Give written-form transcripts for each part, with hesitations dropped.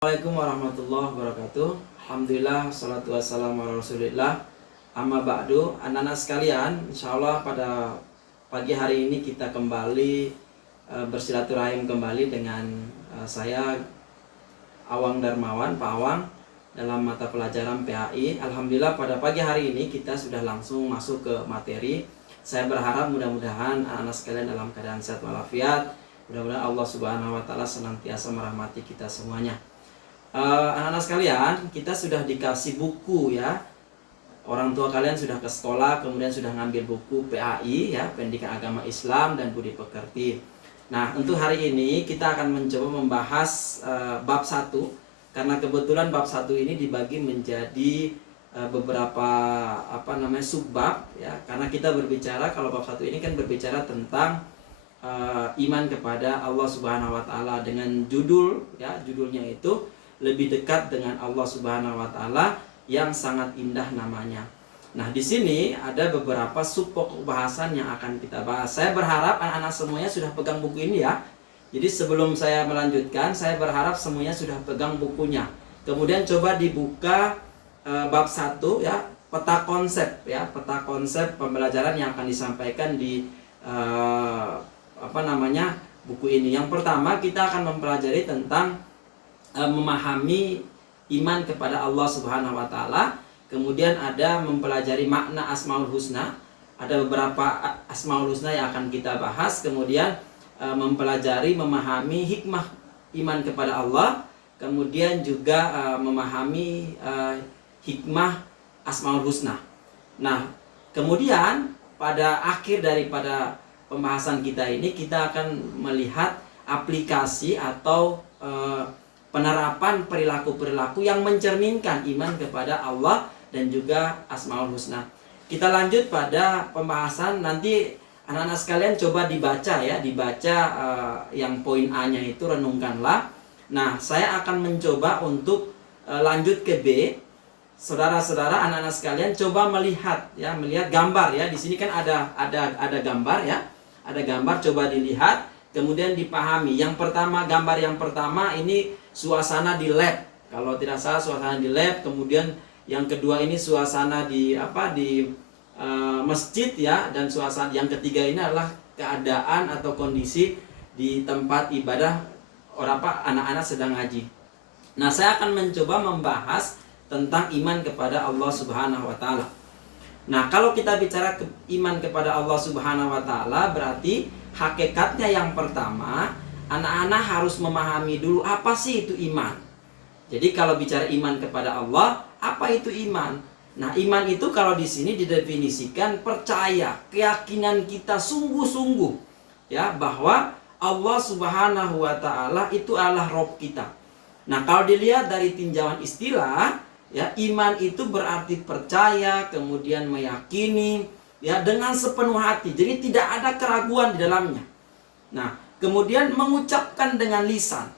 Assalamualaikum warahmatullahi wabarakatuh. Alhamdulillah, salatu wassalamu ala rasulillah. Amma ba'du, anak-anak sekalian, insyaallah pada pagi hari ini kita kembali bersilaturahim kembali dengan saya Awang Darmawan, Pak Awang, dalam mata pelajaran PAI. Alhamdulillah pada pagi hari ini kita sudah langsung masuk ke materi. Saya berharap mudah-mudahan anak-anak sekalian dalam keadaan sehat walafiat. Mudah-mudahan Allah Subhanahu wa taala senantiasa merahmati kita semuanya. Anak-anak sekalian, kita sudah dikasih buku ya. Orang tua kalian sudah ke sekolah, kemudian sudah ngambil buku PAI ya, Pendidikan Agama Islam dan Budi Pekerti. Nah, untuk hari ini kita akan mencoba membahas bab 1, karena kebetulan bab 1 ini dibagi menjadi beberapa subbab ya. Karena kita berbicara, kalau bab 1 ini kan berbicara tentang iman kepada Allah Subhanahu wa taala, dengan judulnya itu lebih dekat dengan Allah Subhanahu wa taala yang sangat indah namanya. Nah, di sini ada beberapa sub pokok bahasan yang akan kita bahas. Saya berharap anak-anak semuanya sudah pegang buku ini ya. Jadi sebelum saya melanjutkan, saya berharap semuanya sudah pegang bukunya. Kemudian coba dibuka bab 1 ya, peta konsep pembelajaran yang akan disampaikan di buku ini. Yang pertama kita akan mempelajari tentang memahami iman kepada Allah Subhanahu wa taala. Kemudian ada mempelajari makna Asmaul Husna. Ada beberapa Asmaul Husna yang akan kita bahas. Kemudian mempelajari memahami hikmah iman kepada Allah. Kemudian juga memahami hikmah Asmaul Husna. Nah, kemudian pada akhir daripada pembahasan kita ini, kita akan melihat aplikasi atau penerapan perilaku-perilaku yang mencerminkan iman kepada Allah dan juga Asmaul Husna. Kita lanjut pada pembahasan. Nanti anak-anak sekalian coba dibaca yang poin A-nya itu, renungkanlah. Nah, saya akan mencoba untuk lanjut ke B. Saudara-saudara, anak-anak sekalian coba melihat gambar ya. Di sini kan ada gambar ya. Ada gambar, coba dilihat, kemudian dipahami. Gambar yang pertama ini suasana di lab. Kalau tidak salah suasana di lab. Kemudian yang kedua ini suasana di masjid ya, dan suasana yang ketiga ini adalah keadaan atau kondisi di tempat ibadah anak-anak sedang ngaji. Nah, saya akan mencoba membahas tentang iman kepada Allah Subhanahu wa taala. Nah, kalau kita bicara iman kepada Allah Subhanahu wa taala, berarti hakikatnya yang pertama, anak-anak harus memahami dulu apa sih itu iman. Jadi kalau bicara iman kepada Allah, apa itu iman? Nah, iman itu kalau di sini didefinisikan percaya, keyakinan kita sungguh-sungguh ya, bahwa Allah Subhanahu wa taala itu adalah Rabb kita. Nah, kalau dilihat dari tinjauan istilah ya, iman itu berarti percaya, kemudian meyakini ya dengan sepenuh hati. Jadi tidak ada keraguan di dalamnya. Nah, kemudian mengucapkan dengan lisan.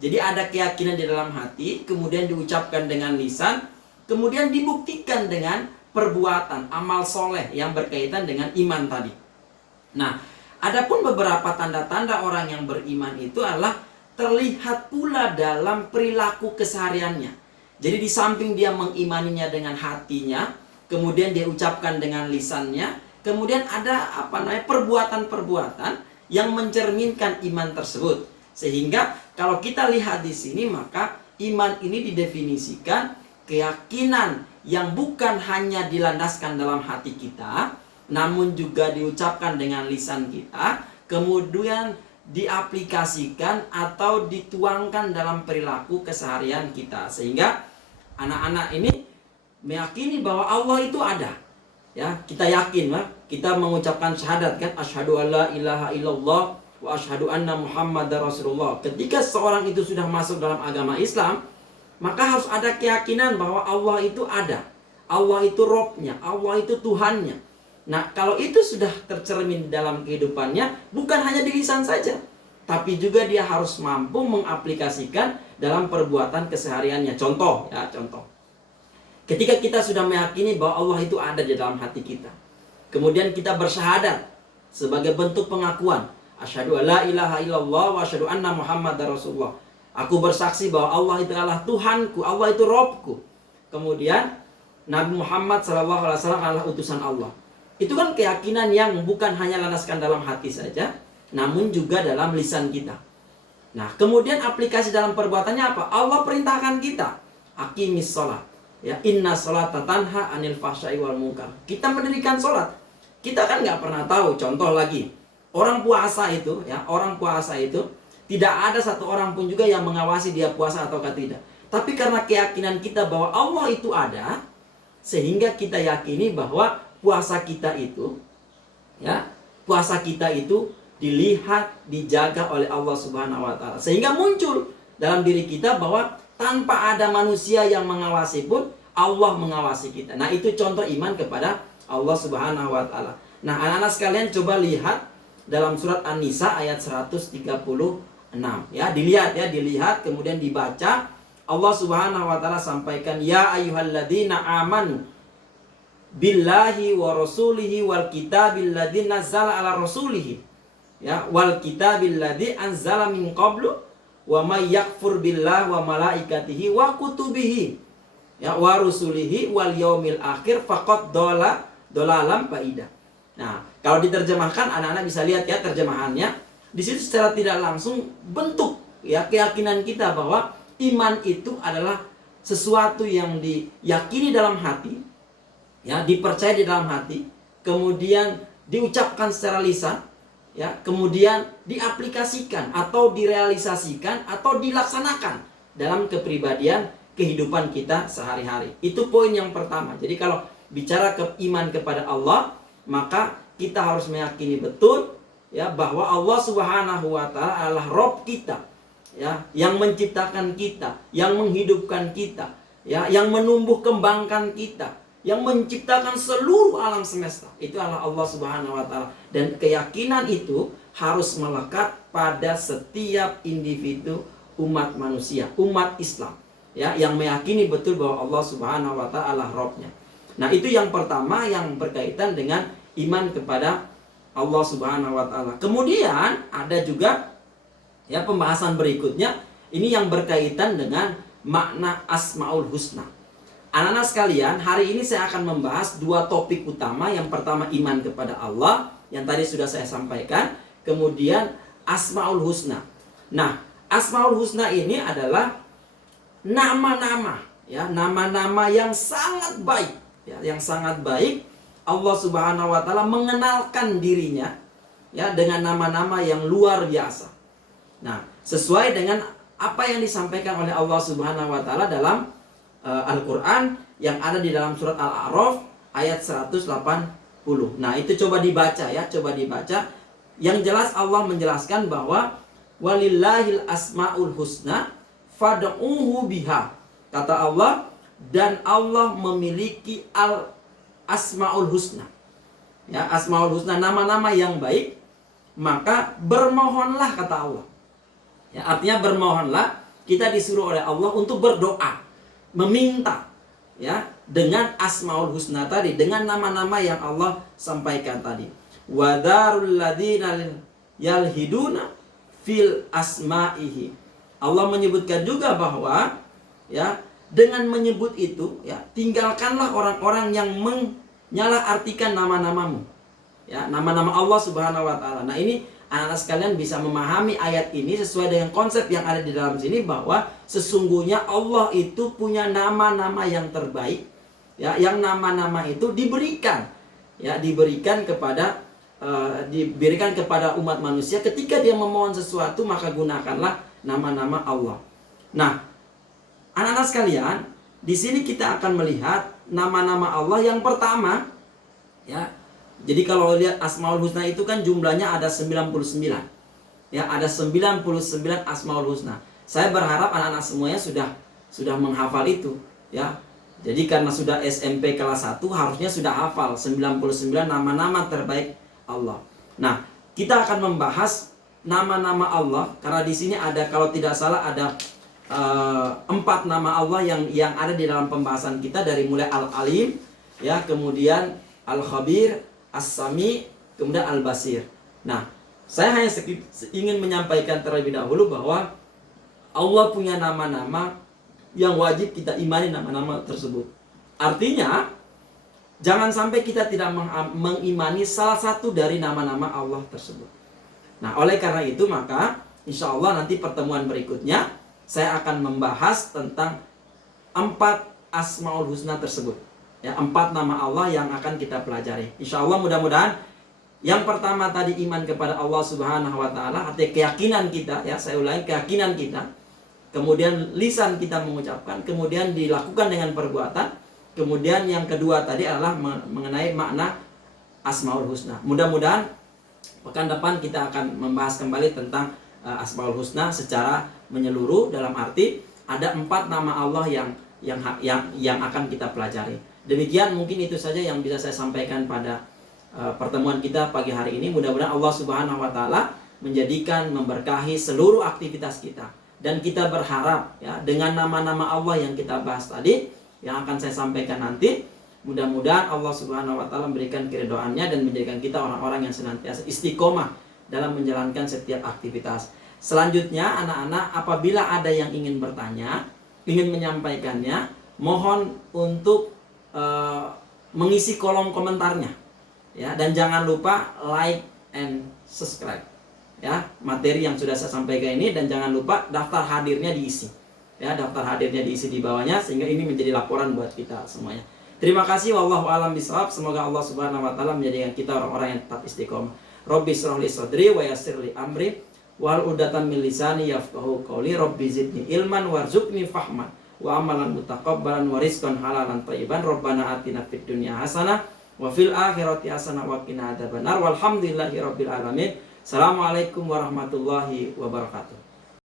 Jadi ada keyakinan di dalam hati, kemudian diucapkan dengan lisan, kemudian dibuktikan dengan perbuatan, amal soleh yang berkaitan dengan iman tadi. Nah, adapun beberapa tanda-tanda orang yang beriman itu adalah terlihat pula dalam perilaku kesehariannya. Jadi di samping dia mengimaninya dengan hatinya, kemudian dia ucapkan dengan lisannya, kemudian ada perbuatan-perbuatan yang mencerminkan iman tersebut. Sehingga kalau kita lihat di sini, maka iman ini didefinisikan keyakinan yang bukan hanya dilandaskan dalam hati kita, namun juga diucapkan dengan lisan kita, kemudian diaplikasikan atau dituangkan dalam perilaku keseharian kita. Sehingga anak-anak ini meyakini bahwa Allah itu ada. Ya, kita yakin, kita mengucapkan syahadat kan, asyhadu alla ilaha illallah wa asyhadu anna muhammadar rasulullah. Ketika seorang itu sudah masuk dalam agama Islam, maka harus ada keyakinan bahwa Allah itu ada. Allah itu Robnya, Allah itu Tuhannya. Nah, kalau itu sudah tercermin dalam kehidupannya, bukan hanya di lisan saja, tapi juga dia harus mampu mengaplikasikan dalam perbuatan kesehariannya. Contoh. Ketika kita sudah meyakini bahwa Allah itu ada di dalam hati kita, kemudian kita bersyahadat sebagai bentuk pengakuan, asyhadu alla ilaha illallah wa asyhadu anna muhammadar rasulullah. Aku bersaksi bahwa Allah itu adalah Tuhanku, Allah itu Robku. Kemudian Nabi Muhammad SAW adalah utusan Allah. Itu kan keyakinan yang bukan hanya landaskan dalam hati saja, namun juga dalam lisan kita. Nah, kemudian aplikasi dalam perbuatannya apa? Allah perintahkan kita, aqimis sholat. Ya, inna sholata tanha anil fahsya'i wal munkar. Kita mendirikan sholat. Kita kan nggak pernah tahu. Contoh lagi, orang puasa itu, tidak ada satu orang pun juga yang mengawasi dia puasa ataukah tidak. Tapi karena keyakinan kita bahwa Allah itu ada, sehingga kita yakini bahwa puasa kita itu, dilihat, dijaga oleh Allah Subhanahu wa taala. Sehingga muncul dalam diri kita bahwa tanpa ada manusia yang mengawasi pun Allah mengawasi kita. Nah, itu contoh iman kepada Allah Subhanahu wa taala. Nah, anak-anak sekalian coba lihat dalam surat An-Nisa ayat 136. Ya, dilihat kemudian dibaca. Allah Subhanahu wa taala sampaikan, ya ayyuhalladzina amanu billahi wa rasulihi wal kitabil ladzi nazzala ala rasulihi. Ya, wal kitabil ladzi anzala min qablu wa may yakfur billahi wa malaikatihi wa kutubihi, ya, wa rusulihi wal yaumil akhir faqad dolalam baidah. Nah, kalau diterjemahkan anak-anak bisa lihat ya terjemahannya. Di situ secara tidak langsung bentuk ya keyakinan kita bahwa iman itu adalah sesuatu yang diyakini dalam hati, ya, dipercaya di dalam hati, kemudian diucapkan secara lisan, ya, kemudian diaplikasikan atau direalisasikan atau dilaksanakan dalam kepribadian kehidupan kita sehari-hari. Itu poin yang pertama. Jadi kalau bicara iman kepada Allah, maka kita harus meyakini betul ya bahwa Allah Subhanahu wa taala adalah Rabb kita, ya, yang menciptakan kita, yang menghidupkan kita, ya, yang menumbuh kembangkan kita, yang menciptakan seluruh alam semesta. Itu adalah Allah Subhanahu wa taala. Dan keyakinan itu harus melekat pada setiap individu umat manusia, umat Islam, ya, yang meyakini betul bahwa Allah Subhanahu wa taala adalah Rabb-nya. Nah, itu yang pertama yang berkaitan dengan iman kepada Allah Subhanahu wa taala. Kemudian ada juga ya pembahasan berikutnya, ini yang berkaitan dengan makna Asmaul Husna. Anak-anak sekalian, hari ini saya akan membahas dua topik utama. Yang pertama iman kepada Allah, yang tadi sudah saya sampaikan. Kemudian Asmaul Husna. Nah, Asmaul Husna ini adalah nama-nama, ya, nama-nama yang sangat baik, ya, yang sangat baik. Allah Subhanahu wa taala mengenalkan dirinya ya dengan nama-nama yang luar biasa. Nah, sesuai dengan apa yang disampaikan oleh Allah Subhanahu wa taala dalam Al-Qur'an yang ada di dalam surat Al-A'raf ayat 180. Nah, itu coba dibaca ya, coba dibaca. Yang jelas Allah menjelaskan bahwa walillahil asmaul husna fad'uhu biha. Kata Allah, dan Allah memiliki Asmaul Husna. Ya, Asmaul Husna, nama-nama yang baik, maka bermohonlah kata Allah. Ya, artinya bermohonlah, kita disuruh oleh Allah untuk berdoa, meminta ya dengan Asmaul Husna tadi, dengan nama-nama yang Allah sampaikan tadi. Wadarul ladzina yalhiduna fil asma'ihi. Allah menyebutkan juga bahwa ya dengan menyebut itu, ya, tinggalkanlah orang-orang yang menyalahartikan nama-namamu. Ya, nama-nama Allah Subhanahu wa taala. Nah, ini anak-anak sekalian bisa memahami ayat ini sesuai dengan konsep yang ada di dalam sini bahwa sesungguhnya Allah itu punya nama-nama yang terbaik. Ya, yang nama-nama itu diberikan kepada umat manusia ketika dia memohon sesuatu, maka gunakanlah nama-nama Allah. Nah, anak-anak sekalian, di sini kita akan melihat nama-nama Allah yang pertama, ya. Jadi kalau lihat Asmaul Husna itu kan jumlahnya ada 99. Ya, ada 99 Asmaul Husna. Saya berharap anak-anak semuanya sudah menghafal itu, ya. Jadi karena sudah SMP kelas 1 harusnya sudah hafal 99 nama-nama terbaik Allah. Nah, kita akan membahas nama-nama Allah karena di sini ada, kalau tidak salah ada 4 nama Allah yang ada di dalam pembahasan kita, dari mulai Al-Alim, ya, kemudian Al-Khabir, As-Sami, kemudian Al-Basir. Nah, saya hanya ingin menyampaikan terlebih dahulu bahwa Allah punya nama-nama yang wajib kita imani nama-nama tersebut. Artinya, jangan sampai kita tidak mengimani salah satu dari nama-nama Allah tersebut. Nah, oleh karena itu maka insya Allah nanti pertemuan berikutnya saya akan membahas tentang 4 Asmaul Husna tersebut. Ya, 4 nama Allah yang akan kita pelajari. Insya Allah mudah-mudahan yang pertama tadi iman kepada Allah Subhanahu wa taala, artinya keyakinan kita, ya saya ulangi, keyakinan kita. Kemudian lisan kita mengucapkan, kemudian dilakukan dengan perbuatan. Kemudian yang kedua tadi adalah mengenai makna Asmaul Husna. Mudah-mudahan pekan depan kita akan membahas kembali tentang Asmaul Husna secara menyeluruh, dalam arti ada 4 nama Allah yang akan kita pelajari. Demikian mungkin itu saja yang bisa saya sampaikan pada pertemuan kita pagi hari ini. Mudah-mudahan Allah Subhanahu wa taala menjadikan, memberkahi seluruh aktivitas kita. Dan kita berharap ya dengan nama-nama Allah yang kita bahas tadi, yang akan saya sampaikan nanti, mudah-mudahan Allah Subhanahu wa taala memberikan keridhaannya dan menjadikan kita orang-orang yang senantiasa istiqomah dalam menjalankan setiap aktivitas. Selanjutnya anak-anak, apabila ada yang ingin bertanya, ingin menyampaikannya, mohon untuk mengisi kolom komentarnya. Ya, dan jangan lupa like and subscribe. Ya, materi yang sudah saya sampaikan ini, dan jangan lupa daftar hadirnya diisi. Ya, daftar hadirnya diisi di bawahnya sehingga ini menjadi laporan buat kita semuanya. Terima kasih, wallahu a'lam bishawab. Semoga Allah Subhanahu wa taala menjadikan kita orang-orang yang tetap istiqomah. Rabbi shrah li sadri wa yassir li amri wal 'uqdatam min lisani yafqahu qawli. Rabbi zidni ilman warzuqni fahman wa amalan mutaqabbalan wa rizqan halalan thayyiban. Rabbana atina fid dunya hasanah wa fil akhirati hasanah wa qina adzabannar. Walhamdulillahirabbil alamin. Assalamualaikum warahmatullahi wabarakatuh.